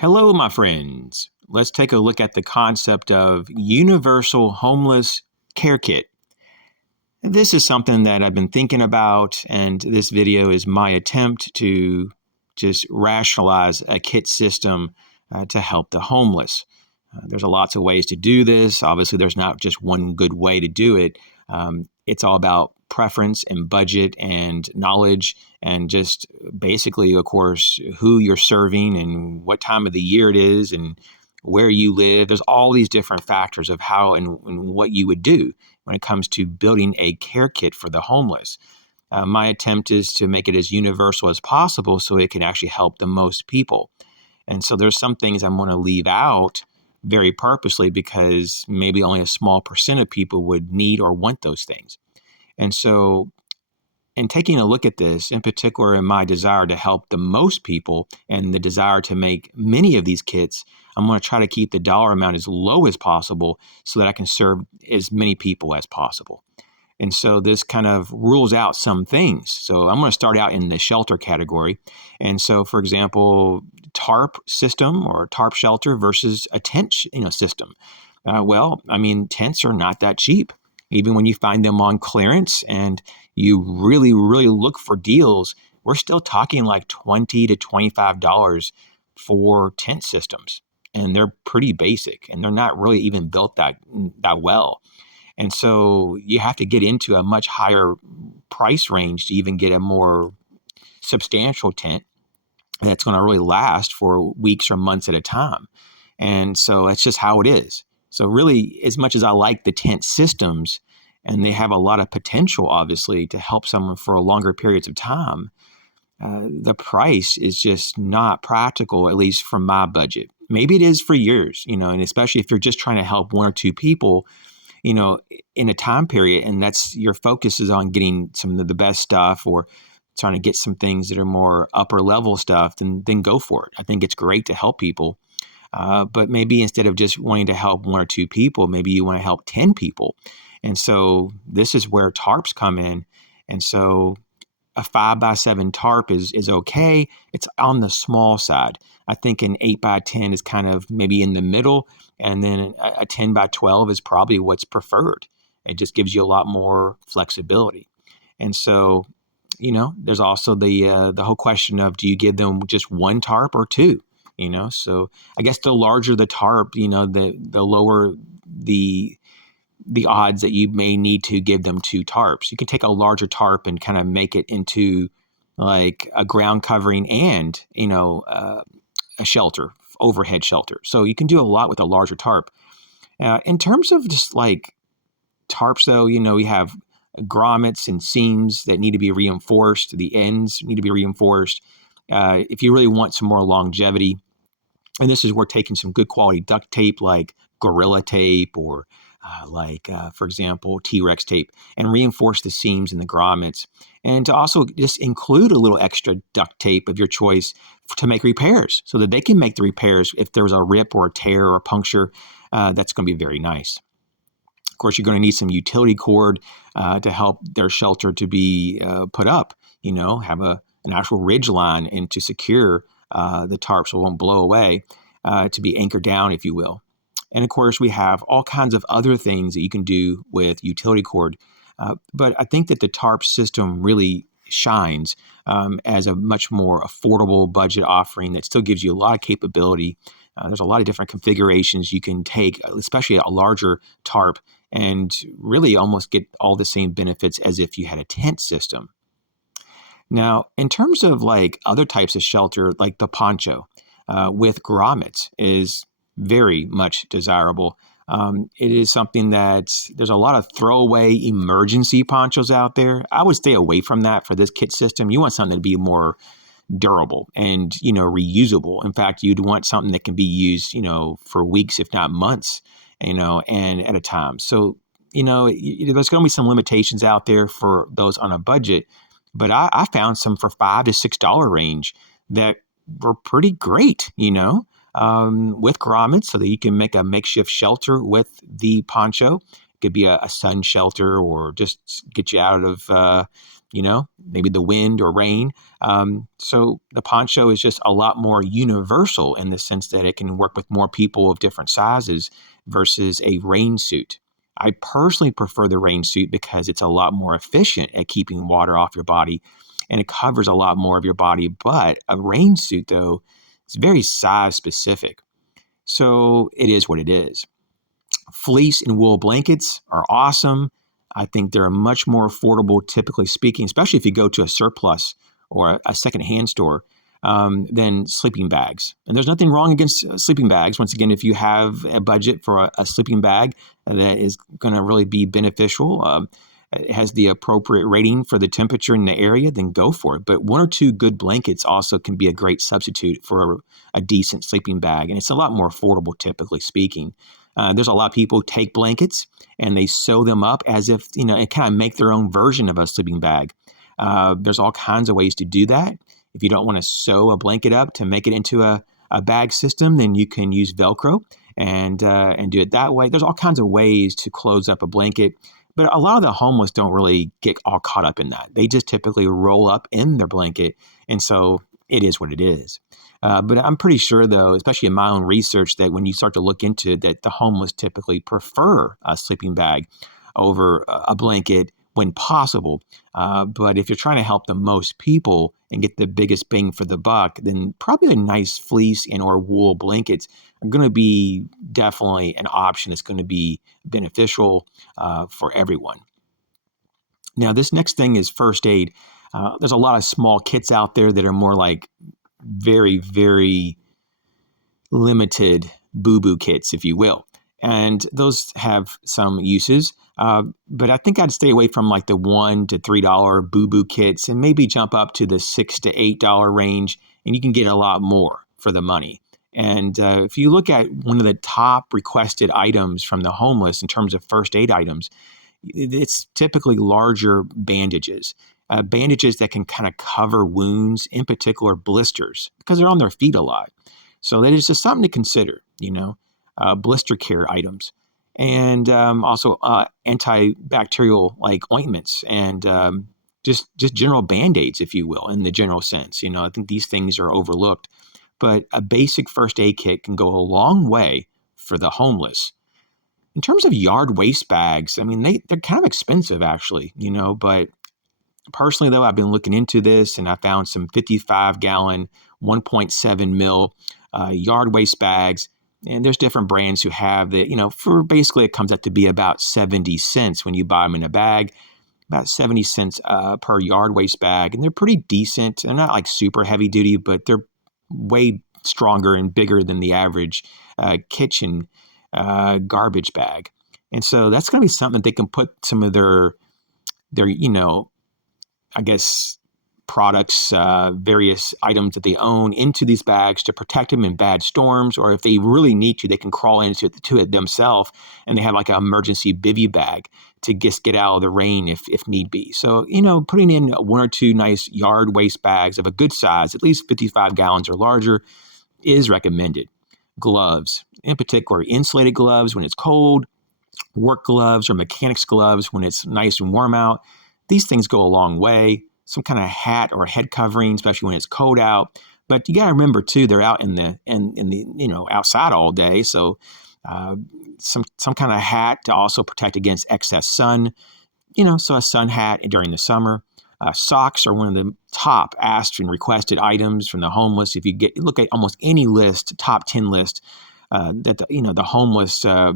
Hello, my friends. Let's take a look at the concept of universal homeless care kit. This is something that I've been thinking about, and this video is my attempt to just rationalize a kit system to help the homeless. There's lots of ways to do this. Obviously, there's not just one good way to do it. It's all about preference and budget and knowledge and just basically, of course, who you're serving and what time of the year it is and where you live. There's all these different factors of how and what you would do when it comes to building a care kit for the homeless. My attempt is to make it as universal as possible so it can actually help the most people. And so there's some things I'm going to leave out very purposely because maybe only a small percent of people would need or want those things. And so in taking a look at this, in particular in my desire to help the most people and the desire to make many of these kits, I'm going to try to keep the dollar amount as low as possible so that I can serve as many people as possible. And so this kind of rules out some things. So I'm going to start out in the shelter category. And so, for example, tarp system or tarp shelter versus a tent system. Tents are not that cheap. Even when you find them on clearance and you really, really look for deals, we're still talking like $20 to $25 for tent systems. And they're pretty basic and they're not really even built that well. And so you have to get into a much higher price range to even get a more substantial tent that's going to really last for weeks or months at a time. And so that's just how it is. So really, as much as I like the tent systems, and they have a lot of potential, obviously, to help someone for longer periods of time, the price is just not practical, at least from my budget. Maybe it is for yours, and especially if you're just trying to help one or two people, in a time period, and that's your focus is on getting some of the best stuff or trying to get some things that are more upper level stuff, then go for it. I think it's great to help people. But maybe instead of just wanting to help one or two people, maybe you want to help 10 people. And so this is where tarps come in. And so a 5x7 tarp is okay. It's on the small side. I think an 8x10 is kind of maybe in the middle. And then a 10x12 is probably what's preferred. It just gives you a lot more flexibility. And so, there's also the whole question of, do you give them just one tarp or two? So I guess the larger the tarp, the lower the odds that you may need to give them two tarps. You can take a larger tarp and kind of make it into like a ground covering and, a shelter, overhead shelter. So you can do a lot with a larger tarp. In terms of just like tarps, though, we have grommets and seams that need to be reinforced. The ends need to be reinforced. If you really want some more longevity, and this is where taking some good quality duct tape like Gorilla Tape or for example, T-Rex tape, and reinforce the seams and the grommets. And to also just include a little extra duct tape of your choice to make repairs so that they can make the repairs if there's a rip or a tear or a puncture. That's going to be very nice. Of course, you're going to need some utility cord to help their shelter to be put up, have an actual ridge line and to secure the tarp so it won't blow away, to be anchored down, if you will. And of course, we have all kinds of other things that you can do with utility cord. But I think that the tarp system really shines as a much more affordable budget offering that still gives you a lot of capability. There's a lot of different configurations you can take, especially a larger tarp, and really almost get all the same benefits as if you had a tent system. Now, in terms of like other types of shelter, like the poncho with grommets is very much desirable. It is something that there's a lot of throwaway emergency ponchos out there. I would stay away from that for this kit system. You want something to be more durable and, reusable. In fact, you'd want something that can be used, for weeks, if not months, and at a time. So, there's going to be some limitations out there for those on a budget, but I found some for $5 to $6 range that were pretty great, with grommets so that you can make a makeshift shelter with the poncho. It could be a sun shelter or just get you out of maybe the wind or rain. So the poncho is just a lot more universal in the sense that it can work with more people of different sizes versus a rain suit. I personally prefer the rain suit because it's a lot more efficient at keeping water off your body and it covers a lot more of your body. But a rain suit, though, is very size specific. So it is what it is. Fleece and wool blankets are awesome. I think they're much more affordable, typically speaking, especially if you go to a surplus or a secondhand store, than sleeping bags. And there's nothing wrong against sleeping bags. Once again, if you have a budget for a sleeping bag that is going to really be beneficial, it has the appropriate rating for the temperature in the area, then go for it. But one or two good blankets also can be a great substitute for a decent sleeping bag. And it's a lot more affordable, typically speaking. There's a lot of people who take blankets and they sew them up as if, and kind of make their own version of a sleeping bag. There's all kinds of ways to do that. If you don't want to sew a blanket up to make it into a bag system, then you can use Velcro and do it that way. There's all kinds of ways to close up a blanket. But a lot of the homeless don't really get all caught up in that. They just typically roll up in their blanket. And so it is what it is. But I'm pretty sure, though, especially in my own research, that when you start to look into it, that the homeless typically prefer a sleeping bag over a blanket when possible. But if you're trying to help the most people and get the biggest bang for the buck, then probably a nice fleece and or wool blankets are going to be definitely an option that's going to be beneficial for everyone. Now, this next thing is first aid. There's a lot of small kits out there that are more like very, very limited boo-boo kits, if you will. And those have some uses. But I think I'd stay away from like the $1 to $3 boo-boo kits and maybe jump up to the $6 to $8 range, and you can get a lot more for the money. And if you look at one of the top requested items from the homeless in terms of first aid items, it's typically larger bandages. Bandages that can kind of cover wounds, in particular blisters, because they're on their feet a lot. So that is just something to consider, blister care items. And also antibacterial like ointments and just general Band-Aids, if you will, in the general sense. I think these things are overlooked. But a basic first aid kit can go a long way for the homeless. In terms of yard waste bags, I mean, they're kind of expensive, actually, but personally, though, I've been looking into this and I found some 55-gallon, 1.7 mil yard waste bags. And there's different brands who have that, for basically it comes out to be about 70 cents when you buy them in a bag, about 70 cents per yard waste bag. And they're pretty decent. They're not like super heavy duty, but they're way stronger and bigger than the average kitchen garbage bag. And so that's going to be something that they can put some of their I guess, products, various items that they own into these bags to protect them in bad storms, or if they really need to, they can crawl into it themselves, and they have like an emergency bivy bag to just get out of the rain if need be. So, putting in one or two nice yard waste bags of a good size, at least 55 gallons or larger, is recommended. Gloves, in particular, insulated gloves when it's cold, work gloves or mechanics gloves when it's nice and warm out. These things go a long way. Some kind of hat or head covering, especially when it's cold out. But you got to remember too, they're out in the outside all day. So some kind of hat to also protect against excess sun. So a sun hat during the summer. Socks are one of the top asked and requested items from the homeless. If you look at almost any list, top 10 list that the homeless are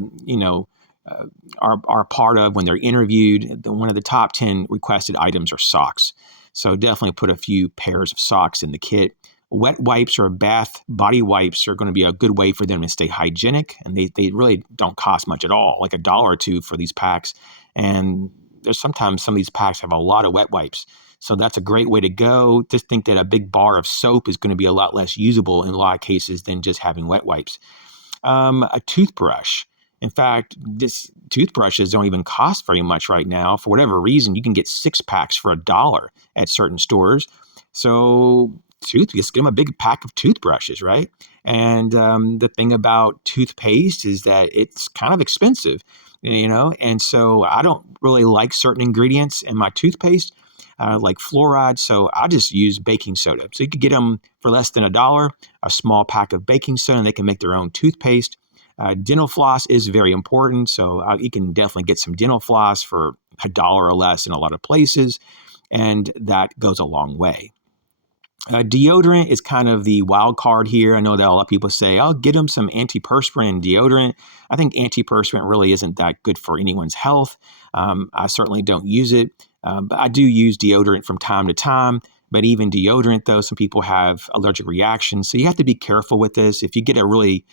part of when they're interviewed, one of the top 10 requested items are socks. So definitely put a few pairs of socks in the kit. Wet wipes or body wipes are going to be a good way for them to stay hygienic, and they really don't cost much at all, like $1 or $2 for these packs. And there's sometimes some of these packs have a lot of wet wipes. So that's a great way to go. Just think that a big bar of soap is going to be a lot less usable in a lot of cases than just having wet wipes. A toothbrush. In fact, toothbrushes don't even cost very much right now. For whatever reason, you can get 6 packs for $1 at certain stores. So just give them a big pack of toothbrushes, right? And the thing about toothpaste is that it's kind of expensive, and so I don't really like certain ingredients in my toothpaste. like fluoride. So I'll just use baking soda. So you could get them for less than $1, a small pack of baking soda, and they can make their own toothpaste. Dental floss is very important. So you can definitely get some dental floss for $1 or less in a lot of places. And that goes a long way. Deodorant is kind of the wild card here. I know that a lot of people say, "I'll get them some antiperspirant and deodorant." I think antiperspirant really isn't that good for anyone's health. I certainly don't use it, but I do use deodorant from time to time. But even deodorant, though, some people have allergic reactions. So you have to be careful with this. If you get a really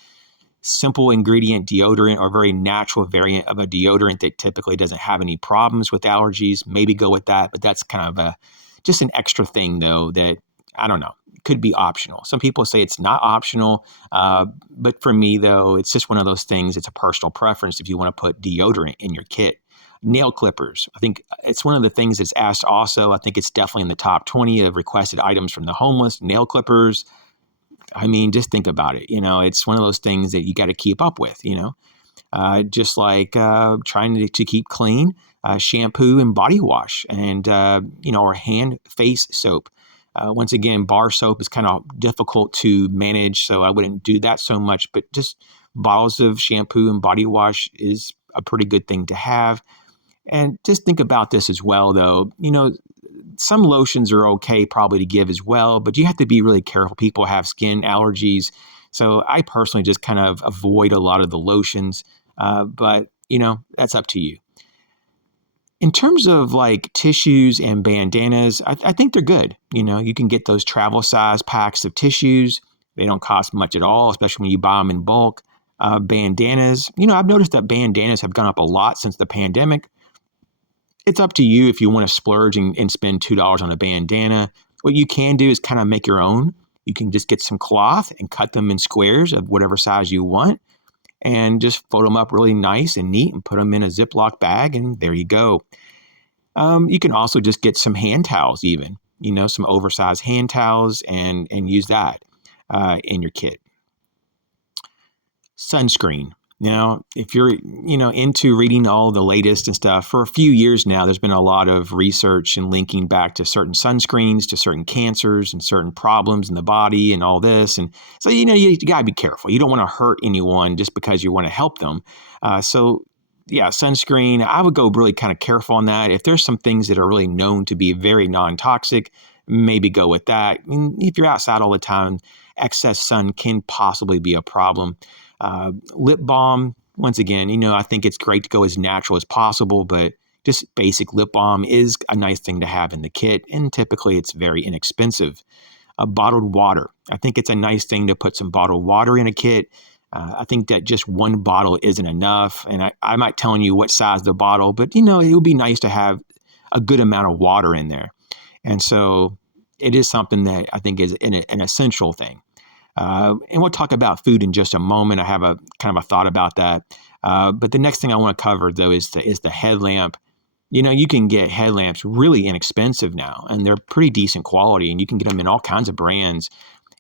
simple ingredient deodorant or very natural variant of a deodorant that typically doesn't have any problems with allergies, maybe go with that. But that's kind of just an extra thing, though, that I don't know, could be optional. Some people say it's not optional, but for me, though, it's just one of those things. It's a personal preference if you want to put deodorant in your kit. Nail clippers. I think it's one of the things that's asked also. I think it's definitely in the top 20 of requested items from the homeless. Nail clippers. I mean, just think about it. It's one of those things that you got to keep up with, just like trying to keep clean, shampoo and body wash and, or hand face soap. Once again, bar soap is kind of difficult to manage, so I wouldn't do that so much, but just bottles of shampoo and body wash is a pretty good thing to have. And just think about this as well, though. Some lotions are okay probably to give as well, but you have to be really careful. People have skin allergies. So I personally just kind of avoid a lot of the lotions, but that's up to you. In terms of like tissues and bandanas, I think they're good. You can get those travel size packs of tissues. They don't cost much at all, especially when you buy them in bulk. Bandanas, I've noticed that bandanas have gone up a lot since the pandemic. It's up to you if you want to splurge and spend $2 on a bandana. What you can do is kind of make your own. You can just get some cloth and cut them in squares of whatever size you want and just fold them up really nice and neat and put them in a Ziploc bag, and there you go. You can also just get some hand towels even, some oversized hand towels and use that in your kit. Sunscreen. If you're, into reading all the latest and stuff, for a few years now, there's been a lot of research and linking back to certain sunscreens, to certain cancers and certain problems in the body and all this. And so, you got to be careful. You don't want to hurt anyone just because you want to help them. Sunscreen, I would go really kind of careful on that. If there's some things that are really known to be very non-toxic, maybe go with that. If you're outside all the time, excess sun can possibly be a problem. Lip balm, once again, I think it's great to go as natural as possible, but just basic lip balm is a nice thing to have in the kit, and typically it's very inexpensive. Bottled water. I think it's a nice thing to put some bottled water in a kit. I think that just one bottle isn't enough, and I'm not telling you what size the bottle, but, it would be nice to have a good amount of water in there. And so it is something that I think is an essential thing. And we'll talk about food in just a moment. I have a kind of a thought about that. But the next thing I want to cover, though, is the headlamp. You can get headlamps really inexpensive now, and they're pretty decent quality, and you can get them in all kinds of brands.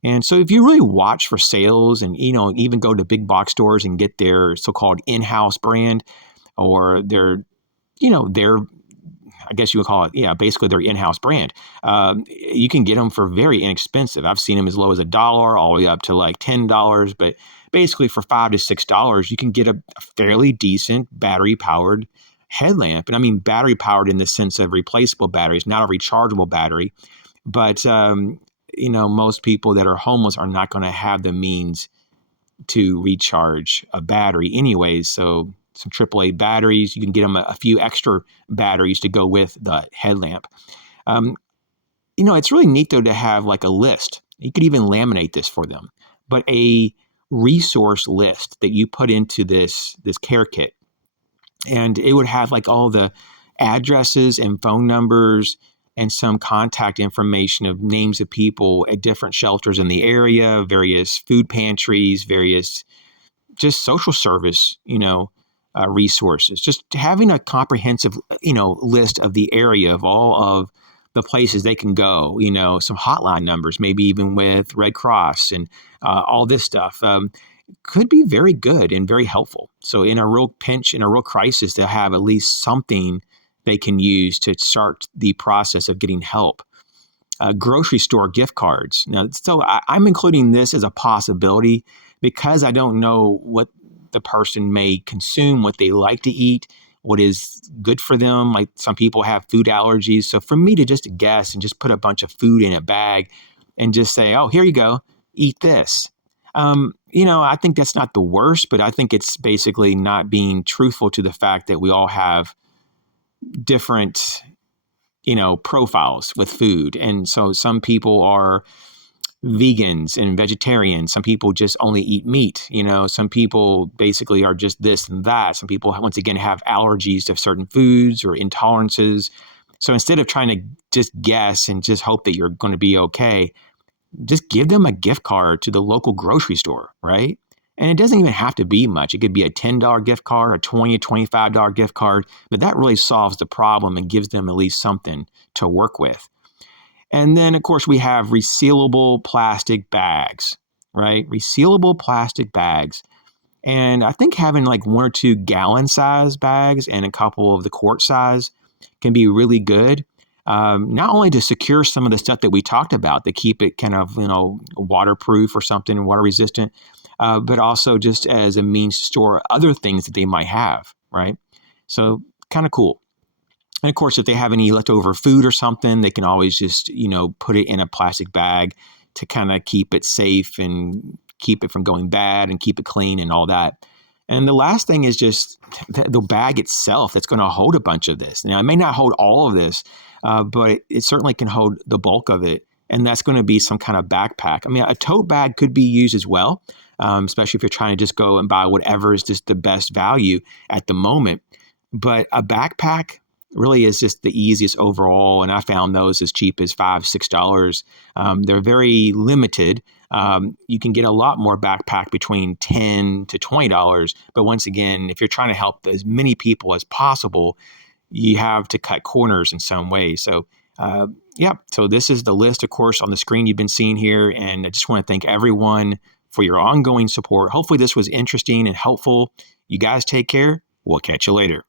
And so if you really watch for sales and, even go to big box stores and get their so-called in-house brand or their I guess you would call it, basically their in-house brand. You can get them for very inexpensive. I've seen them as low as $1 all the way up to like $10. But basically for $5 to $6, you can get a fairly decent battery-powered headlamp. And I mean battery-powered in the sense of replaceable batteries, not a rechargeable battery. But, most people that are homeless are not going to have the means to recharge a battery anyways. So some AAA batteries, you can get them a few extra batteries to go with the headlamp. It's really neat, though, to have like a list. You could even laminate this for them, but a resource list that you put into this care kit. And it would have like all the addresses and phone numbers and some contact information of names of people at different shelters in the area, various food pantries, various just social service, resources. Just having a comprehensive, list of the area of all of the places they can go, some hotline numbers, maybe even with Red Cross and all this stuff. Could be very good and very helpful. So in a real pinch, in a real crisis, to have at least something they can use to start the process of getting help. Grocery store gift cards. Now, so I'm including this as a possibility because I don't know what the person may consume, what they like to eat, what is good for them. Like some people have food allergies. So for me to just guess and just put a bunch of food in a bag and just say, oh, here you go, eat this. I think that's not the worst, but I think it's basically not being truthful to the fact that we all have different profiles with food. And so some people are vegans and vegetarians. Some people just only eat meat. Some people basically are just this and that. Some people, once again, have allergies to certain foods or intolerances. So instead of trying to just guess and just hope that you're going to be okay, just give them a gift card to the local grocery store, right? And it doesn't even have to be much. It could be a $10 gift card, a $20, $25 gift card, but that really solves the problem and gives them at least something to work with. And then, of course, we have resealable plastic bags, right? Resealable plastic bags. And I think having like 1 or 2 gallon size bags and a couple of the quart size can be really good. Not only to secure some of the stuff that we talked about, to keep it kind of, waterproof or something, water resistant, but also just as a means to store other things that they might have, right? So kind of cool. And of course, if they have any leftover food or something, they can always just, put it in a plastic bag to kind of keep it safe and keep it from going bad and keep it clean and all that. And the last thing is just the bag itself that's going to hold a bunch of this. Now, it may not hold all of this, but it certainly can hold the bulk of it. And that's going to be some kind of backpack. I mean, a tote bag could be used as well, especially if you're trying to just go and buy whatever is just the best value at the moment. But a backpack really is just the easiest overall. And I found those as cheap as $5, $6. They're very limited. You can get a lot more backpack between $10 to $20. But once again, if you're trying to help as many people as possible, you have to cut corners in some way. So, so this is the list, of course, on the screen you've been seeing here. And I just want to thank everyone for your ongoing support. Hopefully this was interesting and helpful. You guys take care. We'll catch you later.